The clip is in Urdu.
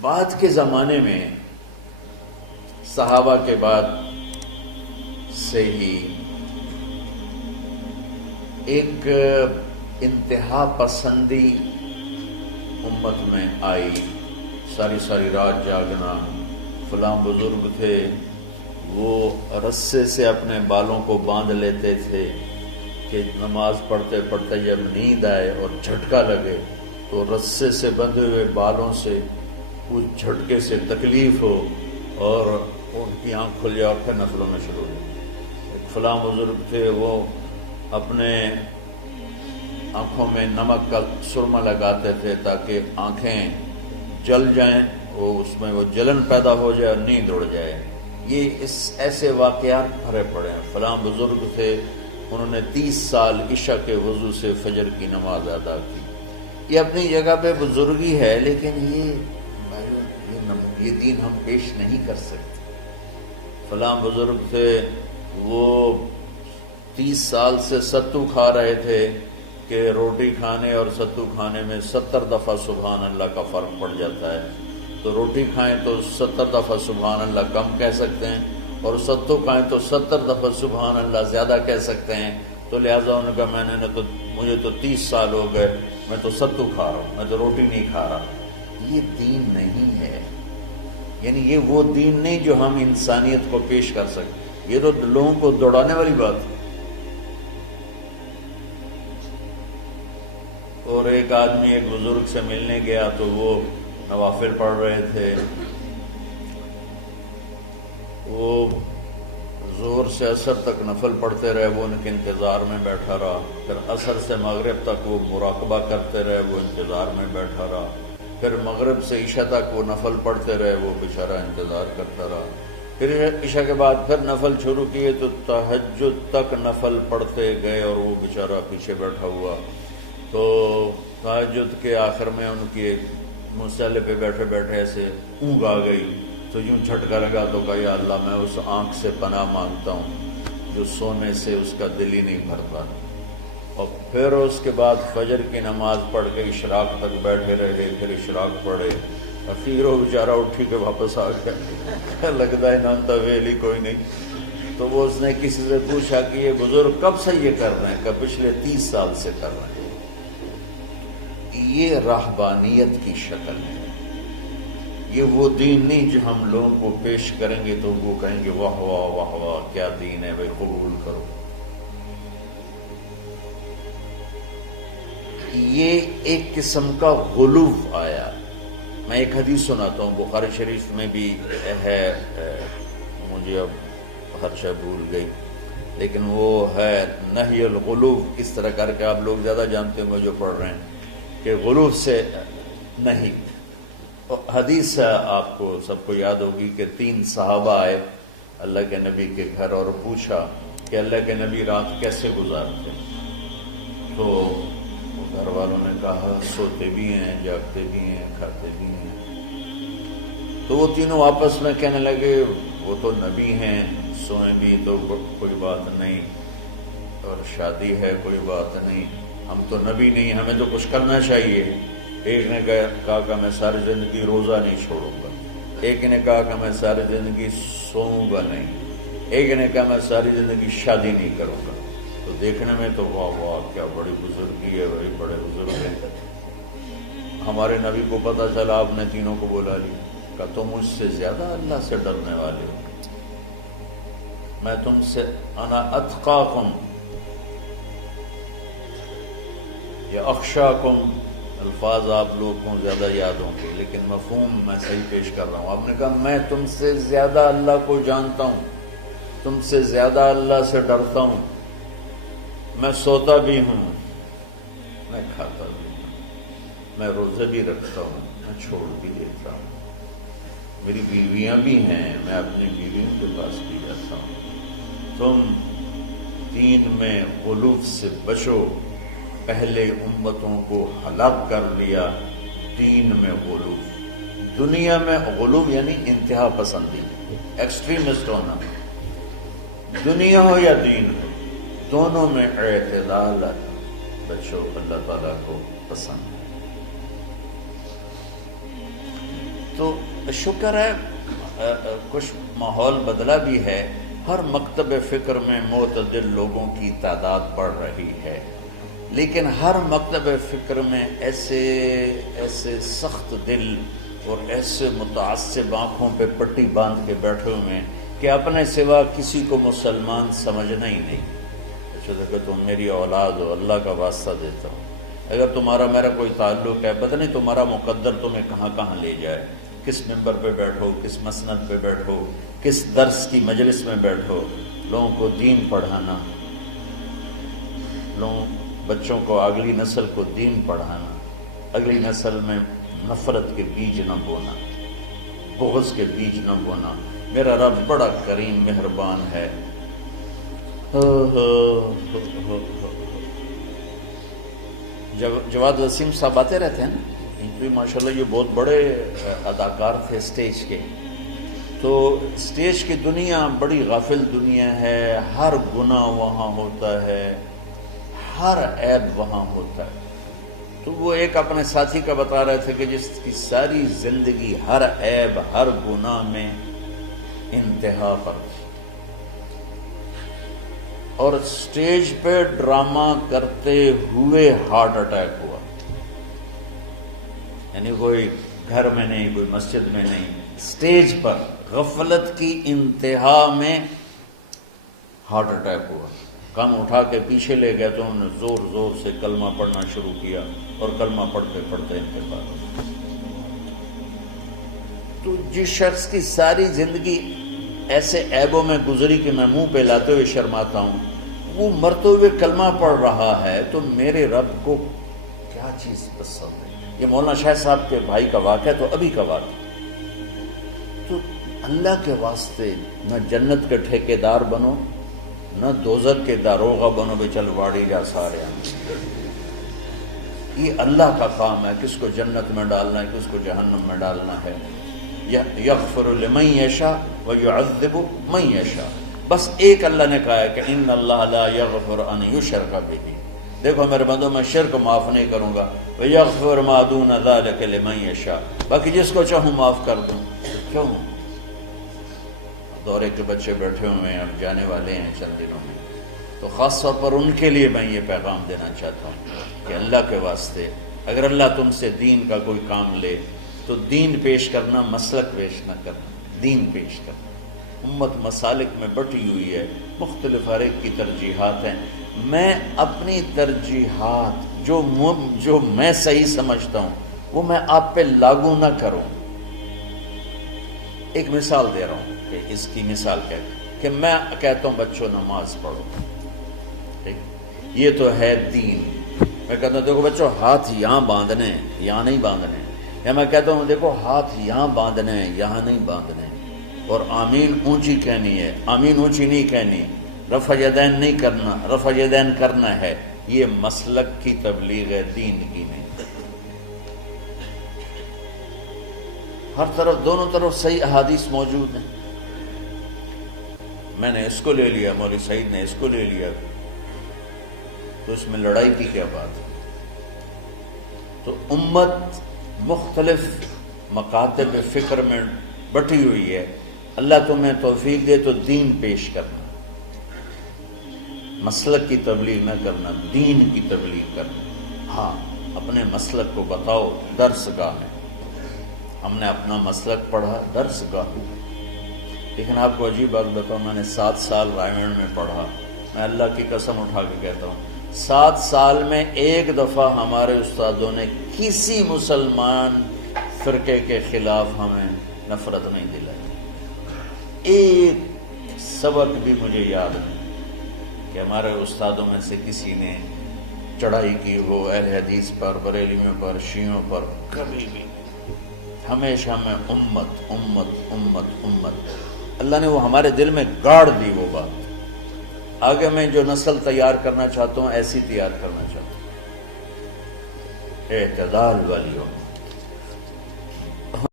بعد کے زمانے میں صحابہ کے بعد سے ہی ایک انتہا پسندی امت میں آئی، ساری رات جاگنا۔ فلاں بزرگ تھے، وہ رسے سے اپنے بالوں کو باندھ لیتے تھے کہ نماز پڑھتے پڑھتے جب نیند آئے اور جھٹکا لگے تو رسے سے بندھے ہوئے بالوں سے اس جھٹکے سے تکلیف ہو اور ان کی آنکھ کھل جائے اور پھر نفلوں میں شروع ہو۔ ایک فلاں بزرگ تھے، وہ اپنے آنکھوں میں نمک کا سرما لگاتے تھے تاکہ آنکھیں جل جائیں، اس میں وہ جلن پیدا ہو جائے اور نیند اڑ جائے۔ یہ ایسے واقعات بھرے پڑے ہیں۔ فلاں بزرگ تھے، انہوں نے 30 سال عشاء کے وضو سے فجر کی نماز ادا کی۔ یہ اپنی جگہ پہ بزرگی ہے، لیکن یہ دین ہم پیش نہیں کر سکتے۔ فلاں بزرگ تھے، وہ 30 سال سے ستو کھا رہے تھے کہ روٹی کھانے اور ستو کھانے میں 70 دفعہ سبحان اللہ کا فرق پڑ جاتا ہے، تو روٹی کھائیں تو 70 دفعہ سبحان اللہ کم کہہ سکتے ہیں، اور ستو کھائیں تو 70 دفعہ سبحان اللہ زیادہ کہہ سکتے ہیں۔ تو لہٰذا انہوں نے کہا مجھے تو 30 سال ہو گئے، میں تو ستو کھا رہا ہوں، میں تو روٹی نہیں کھا رہا۔ یہ دین نہیں ہے، یعنی یہ وہ دین نہیں جو ہم انسانیت کو پیش کر سکتے۔ یہ تو لوگوں کو دوڑانے والی بات ہے۔ اور ایک آدمی ایک بزرگ سے ملنے گیا تو وہ نوافل پڑھ رہے تھے، وہ ظہر سے عصر تک نفل پڑھتے رہے، وہ ان کے انتظار میں بیٹھا رہا۔ پھر عصر سے مغرب تک وہ مراقبہ کرتے رہے، وہ انتظار میں بیٹھا رہا۔ پھر مغرب سے عشاء تک وہ نفل پڑھتے رہے، وہ بیچارہ انتظار کرتا رہا۔ پھر عشاء کے بعد پھر نفل شروع کیے تو تہجد تک نفل پڑھتے گئے اور وہ بیچارہ پیچھے بیٹھا ہوا۔ تو تہجد کے آخر میں ان کی ایک مصلی پہ بیٹھے بیٹھے ایسے اونگ آ گئی، تو یوں جھٹکا لگا تو کہا یا اللہ میں اس آنکھ سے پناہ مانگتا ہوں جو سونے سے اس کا دل ہی نہیں بھرتا۔ اور پھر اس کے بعد فجر کی نماز پڑھ کے اشراق تک بیٹھے رہے، پھر اشراق پڑھے، اخیر وہ بیچارہ اٹھی کے واپس آ گیا۔ لگتا ہے نہ ویلی کوئی نہیں۔ تو وہ اس نے کسی سے پوچھا کہ یہ بزرگ کب سے یہ کر رہے ہیں؟ کہ پچھلے 30 سال سے کر رہے ہیں۔ یہ راہبانیت کی شکل ہے، یہ وہ دین نہیں جو ہم لوگوں کو پیش کریں گے تو وہ کہیں گے واہ واہ واہ واہ کیا دین ہے بھائی، قبول کرو۔ یہ ایک قسم کا غلو آیا۔ میں ایک حدیث سناتا ہوں، بخاری شریف میں بھی ہے، مجھے اب ہر شے بھول گئی، لیکن وہ ہے نہی الغلو، اس طرح کر کے آپ لوگ زیادہ جانتے ہوں جو پڑھ رہے ہیں کہ غلو سے نہیں۔ حدیث آپ کو سب کو یاد ہوگی کہ 3 صحابہ آئے اللہ کے نبی کے گھر اور پوچھا کہ اللہ کے نبی رات کیسے گزارتے؟ تو گھر والوں نے کہا سوتے بھی ہیں، جاگتے بھی ہیں، کھاتے بھی ہیں۔ تو وہ تینوں آپس میں کہنے لگے وہ تو نبی ہیں، سوئیں بھی تو کوئی بات نہیں، اور شادی ہے کوئی بات نہیں، ہم تو نبی نہیں، ہمیں تو کچھ کرنا چاہیے۔ ایک نے کہا کہ میں ساری زندگی روزہ نہیں چھوڑوں گا، ایک نے کہا کہ میں ساری زندگی سوؤں گا نہیں، ایک نے کہا میں ساری زندگی شادی نہیں کروں گا۔ تو دیکھنے میں تو واہ واہ کیا بڑی بزرگی ہے بھائی، بڑے بزرگ ہیں۔ ہمارے نبی کو پتہ چلا، آپ نے تینوں کو بلا لیا، کہا تم مجھ سے زیادہ اللہ سے ڈرنے والے ہو، میں تم سے انا اتقاکم یا اخشاکم، الفاظ آپ لوگوں کو زیادہ یاد ہوں گے لیکن مفہوم میں صحیح پیش کر رہا ہوں۔ آپ نے کہا میں تم سے زیادہ اللہ کو جانتا ہوں، تم سے زیادہ اللہ سے ڈرتا ہوں، میں سوتا بھی ہوں، میں کھاتا بھی ہوں، میں روزے بھی رکھتا ہوں، میں چھوڑ بھی دیتا ہوں، میری بیویاں بھی ہیں، میں اپنی بیویوں کے پاس بھی جاتا ہوں۔ تم دین میں غلو سے بچو، پہلے امتوں کو ہلاک کر لیا دین میں غلو۔ دنیا میں غلو یعنی انتہا پسندی، ایکسٹریمسٹ ہونا، دنیا ہو یا دین ہو، دونوں میں اعتدال بچو، اللہ تعالیٰ کو پسند ہے۔ تو شکر ہے کچھ ماحول بدلا بھی ہے، ہر مکتب فکر میں معتدل لوگوں کی تعداد بڑھ رہی ہے، لیکن ہر مکتب فکر میں ایسے سخت دل اور ایسے متعصب آنکھوں پہ پٹی باندھ کے بیٹھے ہوئے ہیں کہ اپنے سوا کسی کو مسلمان سمجھنا ہی نہیں۔ اچھا دیکھو تم میری اولاد ہو، اللہ کا واسطہ دیتا ہوں، اگر تمہارا میرا کوئی تعلق ہے، پتہ نہیں تمہارا مقدر تمہیں کہاں کہاں لے جائے، کس ممبر پہ بیٹھو، کس مسند پہ بیٹھو، کس درس کی مجلس میں بیٹھو، لوگوں کو دین پڑھانا، بچوں کو، اگلی نسل کو دین پڑھانا، اگلی نسل میں نفرت کے بیج نہ بونا، بغض کے بیج نہ بونا۔ میرا رب بڑا کریم مہربان ہے۔ جواد وسیم صاحب آتے رہتے ہیں نا، ان بھی ماشاءاللہ یہ بہت بڑے اداکار تھے اسٹیج کے، تو اسٹیج کی دنیا بڑی غافل دنیا ہے، ہر گناہ وہاں ہوتا ہے، ہر عیب وہاں ہوتا ہے۔ تو وہ ایک اپنے ساتھی کا بتا رہے تھے کہ جس کی ساری زندگی ہر عیب، ہر گناہ میں انتہا پر تھی، اور اسٹیج پہ ڈرامہ کرتے ہوئے ہارٹ اٹیک ہوا، یعنی کوئی گھر میں نہیں، کوئی مسجد میں نہیں، اسٹیج پر غفلت کی انتہا میں ہارٹ اٹیک ہوا۔ کام اٹھا کے پیچھے لے گئے تو انہوں نے زور زور سے کلمہ پڑھنا شروع کیا، اور کلمہ پڑھتے پڑھتے انتقال ہوا۔ تو جس شخص کی ساری زندگی ایسے عیبوں میں گزری کہ میں منہ پہ لاتے ہوئے شرماتا ہوں، وہ مرتے ہوئے کلمہ پڑھ رہا ہے، تو میرے رب کو کیا چیز پسند ہے؟ یہ مولانا شاہ صاحب کے بھائی کا واقعہ تو ابھی کا واقعہ۔ تو اللہ کے واسطے نہ جنت کے ٹھیکیدار بنو، نہ دوزخ کے داروغہ بنو بے چل واڑی جا سارے ہیں۔ یہ اللہ کا کام ہے، کس کو جنت میں ڈالنا ہے، کس کو جہنم میں ڈالنا ہے۔ یغفر لمن یشاء ویعذب من یشاء، بس ایک اللہ نے کہا ہے کہ ان اللہ لا یغفر ان یشرک بہ، دیکھو میرے بندوں میں شرک معاف نہیں کروں گا، ویغفر ما دون ذلک لمن یشاء، باقی جس کو چاہوں معاف کر دوں۔ کیوں؟ دورے کے بچے بیٹھے ہوئے ہیں، اب جانے والے ہیں چند دنوں میں، تو خاص طور پر ان کے لیے میں یہ پیغام دینا چاہتا ہوں کہ اللہ کے واسطے اگر اللہ تم سے دین کا کوئی کام لے تو دین پیش کرنا، مسلک پیش نہ کرنا، دین پیش کرنا۔ امت مسالک میں بٹی ہوئی ہے، مختلف ہر ایک کی ترجیحات ہیں، میں اپنی ترجیحات جو میں صحیح سمجھتا ہوں وہ میں آپ پہ لاگو نہ کروں۔ ایک مثال دے رہا ہوں کہ اس کی مثال کیا ہے کہ میں کہتا ہوں بچوں نماز پڑھو، یہ تو ہے دین۔ میں کہتا ہوں دیکھو بچوں ہاتھ یہاں باندھنے ہیں، یہاں نہیں باندھنے ہیں، یا میں کہتا ہوں دیکھو ہاتھ یہاں باندھنے ہیں، یہاں نہیں باندھنے ہیں، اور آمین اونچی کہنی ہے، آمین اونچی نہیں کہنی، رفع یدین نہیں کرنا، رفع یدین کرنا ہے۔ یہ مسلک کی تبلیغ ہے، دین کی نہیں۔ ہر طرف، دونوں طرف صحیح احادیث موجود ہیں، میں نے اس کو لے لیا، مولوی سعید نے اس کو لے لیا، تو اس میں لڑائی کی کیا بات ہے؟ تو امت مختلف مکاتب فکر میں بٹی ہوئی ہے، اللہ تمہیں توفیق دے تو دین پیش کرنا، مسلک کی تبلیغ نہ کرنا، دین کی تبلیغ کرنا۔ ہاں اپنے مسلک کو بتاؤ درس گاہ میں، ہم نے اپنا مسلک پڑھا درس گاہ، لیکن آپ کو عجیب بات بتاؤں، میں نے 7 سال رائمنڈ میں پڑھا، میں اللہ کی قسم اٹھا کے کہتا ہوں 7 سال میں ایک دفعہ ہمارے استادوں نے کسی مسلمان فرقے کے خلاف ہمیں نفرت نہیں دلائی۔ ایک سبق بھی مجھے یاد نہیں کہ ہمارے استادوں میں سے کسی نے چڑھائی کی ہو اہل حدیث پر، بریلیوں پر، شیعوں پر، کبھی بھی۔ ہمیشہ میں امت امت امت امت، اللہ نے وہ ہمارے دل میں گاڑ دی وہ بات۔ آگے میں جو نسل تیار کرنا چاہتا ہوں ایسی تیار کرنا چاہتا ہوں، اعتدال والی ہو۔